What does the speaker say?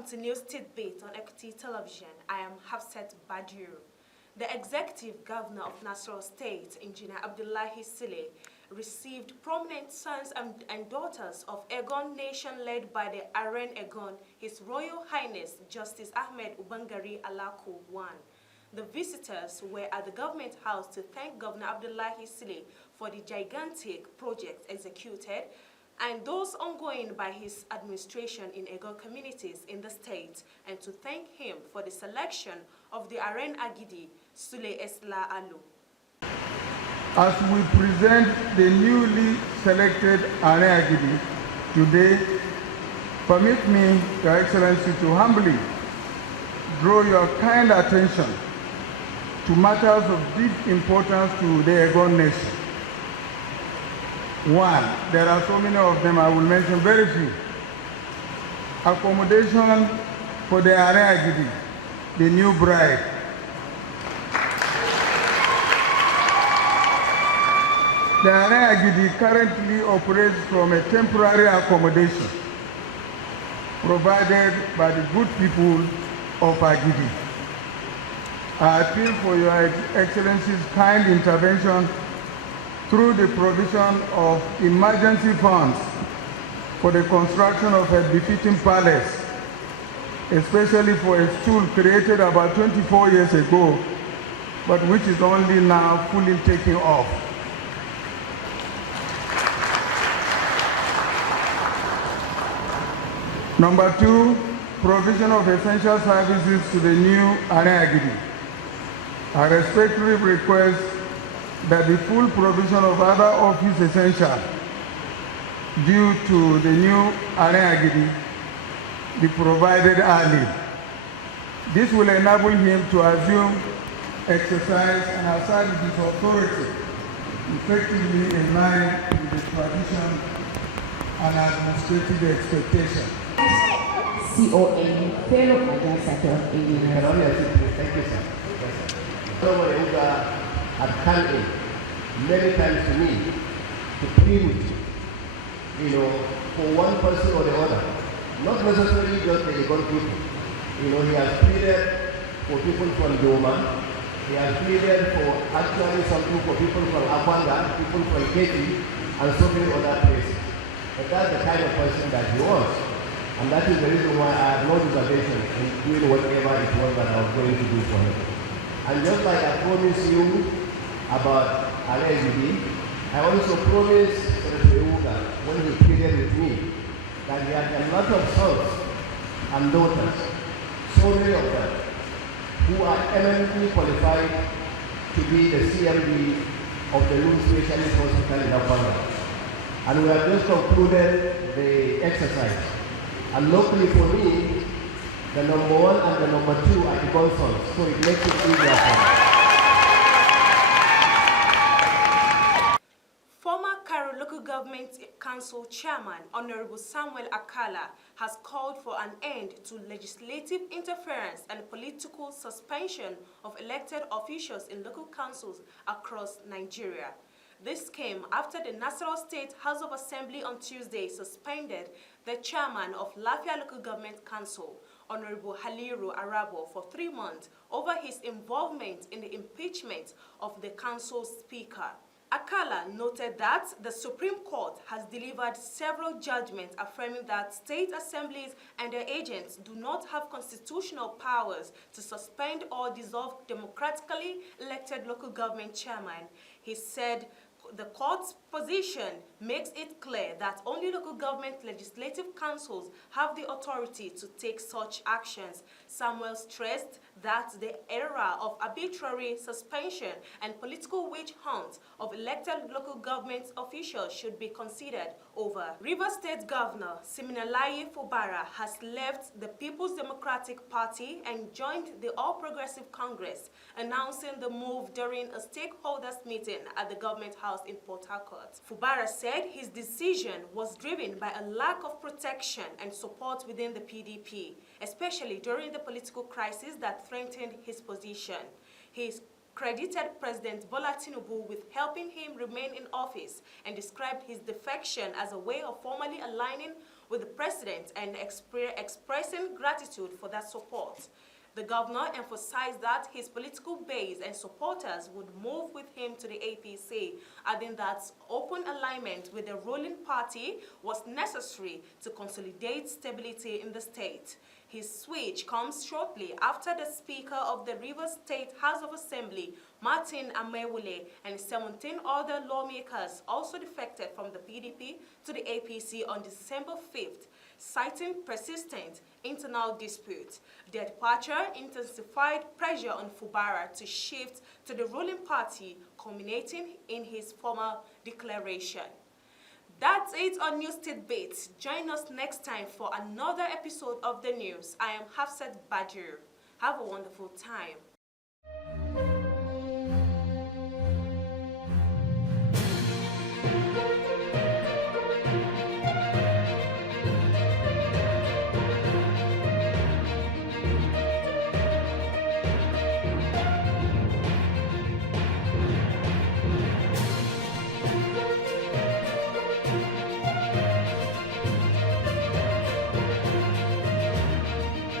welcome to News Tit-Bit on Equity Television. I am Hafsat Badiru. The Executive Governor of Nasarawa State, Engineer Abdullahi SULE, received prominent sons and daughters of EGGON nation led by the ARON EGGON, His Royal Highness Justice Ahmed Ubangari Alako I. The visitors were at the government house to thank Governor Abdullahi SULE for the gigantic project executed and those ongoing by his administration in EGGON communities in the state, and to thank him for the selection of the ARON Agidi SULE Esla Alu. As we present the newly selected ARON Agidi today, permit me, Your Excellency, to humbly draw your kind attention to matters of deep importance to the EGGON nation. One, there are so many of them, I will mention very few. Accommodation for the ARON Agidi, the new bride. The ARON Agidi currently operates from a temporary accommodation provided by the good people of Agidi. I appeal for Your Excellency's kind intervention through the provision of emergency funds for the construction of a befitting palace, especially for a SULE created about 24 years ago, but which is only now fully taking off. Number two, provision of essential services to the new ARON Agidi. I respectfully request that the full provision of other office essentials due to the new ARON Agidi be provided early. This will enable him to assume, exercise, and assert his authority effectively in line with the tradition and administrative expectation. CON, fellow Adjutant Engineer. Thank you, sir. Yes, had come in many times to me to plead, for one person or the other, not necessarily just the EGGON people. He has pleaded for people from Doma, he has pleaded for actually something for people from Akwanga, people from Keti, and so many other places. But that's the kind of person that he was. And that is the reason why I have no reservation in doing whatever it was that I was going to do for him. And just like I promised you about ARON Agidi, I also promised Senator Uga when he pleaded with me that he had a lot of sons and daughters, so many of them, who are eminently qualified to be the CMD of the Loon Specialist Hospital in Akwanga. And we have just concluded the exercise. And luckily for me, the number one and the number two are the sons, so it makes it easier for me. Former Karo Local Government Council Chairman Honorable Samuel Akala has called for an end to legislative interference and political suspension of elected officials in local councils across Nigeria. This came after the Nasarawa State House of Assembly on Tuesday suspended the chairman of Lafia Local Government Council, Honorable Haliru Arabo, for 3 months over his involvement in the impeachment of the council's speaker. Akala noted that the Supreme Court has delivered several judgments affirming that state assemblies and their agents do not have constitutional powers to suspend or dissolve democratically elected local government chairmen. He said the court's position makes it clear that only local government legislative councils have the authority to take such actions. Samuel stressed that the era of arbitrary suspension and political witch hunts of elected local government officials should be considered over. Rivers State Governor Siminalayi Fubara has left the People's Democratic Party and joined the All Progressive Congress, announcing the move during a stakeholders meeting at the government house in Port Harcourt. Fubara said his decision was driven by a lack of protection and support within the PDP, especially during the political crisis that threatened his position. He credited President Bola Tinubu with helping him remain in office and described his defection as a way of formally aligning with the president and expressing gratitude for that support. The governor emphasized that his political base and supporters would move with him to the APC, adding that open alignment with the ruling party was necessary to consolidate stability in the state. His switch comes shortly after the Speaker of the Rivers State House of Assembly, Martin Amewule, and 17 other lawmakers also defected from the PDP to the APC on December 5th, citing persistent internal disputes. Their departure intensified pressure on Fubara to shift to the ruling party, culminating in his formal declaration. That's it on News Tit-Bit. Join us next time for another episode of the news. I am Hafsat Badru. Have a wonderful time.